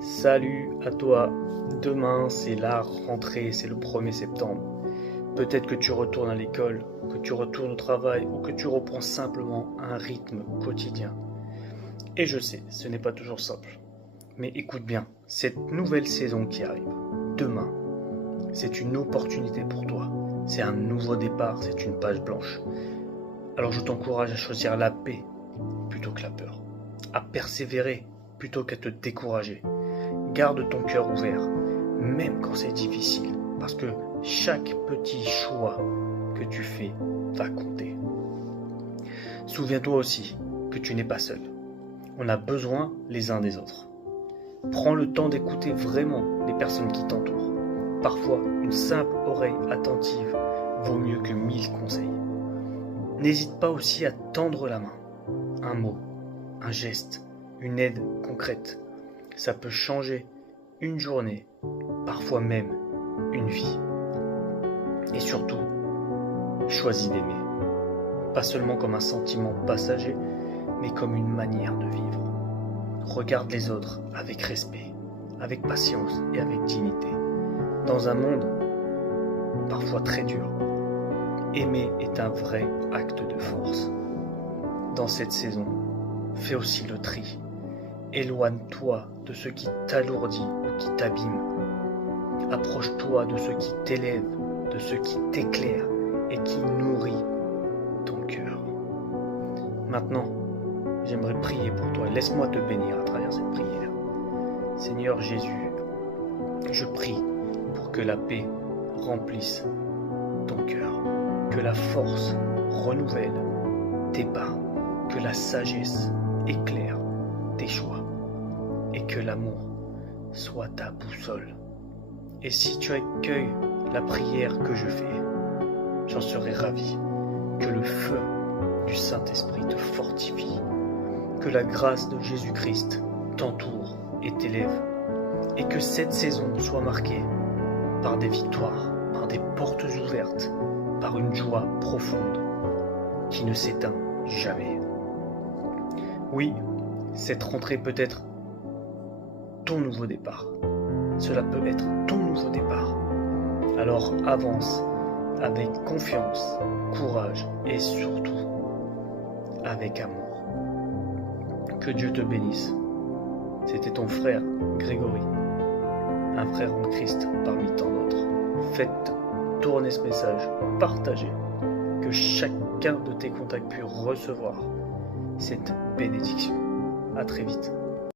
Salut à toi. Demain, c'est la rentrée, c'est le 1er septembre. Peut-être que tu retournes à l'école, que tu retournes au travail ou que tu reprends simplement un rythme quotidien. Et je sais, ce n'est pas toujours simple. Mais écoute bien, cette nouvelle saison qui arrive, demain, c'est une opportunité pour toi. C'est un nouveau départ, c'est une page blanche. Alors je t'encourage à choisir la paix plutôt que la peur, à persévérer plutôt qu'à te décourager. Garde ton cœur ouvert, même quand c'est difficile, parce que chaque petit choix que tu fais va compter. Souviens-toi aussi que tu n'es pas seul. On a besoin les uns des autres. Prends le temps d'écouter vraiment les personnes qui t'entourent. Parfois, une simple oreille attentive vaut mieux que 1000 conseils. N'hésite pas aussi à tendre la main. Un mot, un geste, une aide concrète. Ça peut changer une journée, parfois même une vie. Et surtout, choisis d'aimer. Pas seulement comme un sentiment passager, mais comme une manière de vivre. Regarde les autres avec respect, avec patience et avec dignité. Dans un monde parfois très dur, aimer est un vrai acte de force. Dans cette saison, fais aussi le tri. Éloigne-toi de ce qui t'alourdit ou qui t'abîme. Approche-toi de ce qui t'élève, de ce qui t'éclaire et qui nourrit ton cœur. Maintenant, j'aimerais prier pour toi. Laisse-moi te bénir à travers cette prière. Seigneur Jésus, je prie pour que la paix remplisse ton cœur, que la force renouvelle tes pas, que la sagesse éclaire tes choix et que l'amour soit ta boussole. Et si tu accueilles la prière que je fais, j'en serai ravi. Que le feu du Saint-Esprit te fortifie, que la grâce de Jésus-Christ t'entoure et t'élève, et que cette saison soit marquée par des victoires, par des portes ouvertes, par une joie profonde qui ne s'éteint jamais. Oui, cette rentrée peut être ton nouveau départ. Cela peut être ton nouveau départ. Alors avance avec confiance, courage et surtout avec amour. Que Dieu te bénisse. C'était ton frère Grégory, un frère en Christ parmi tant d'autres. Faites tourner ce message, partagez, que chacun de tes contacts puisse recevoir cette bénédiction. À très vite.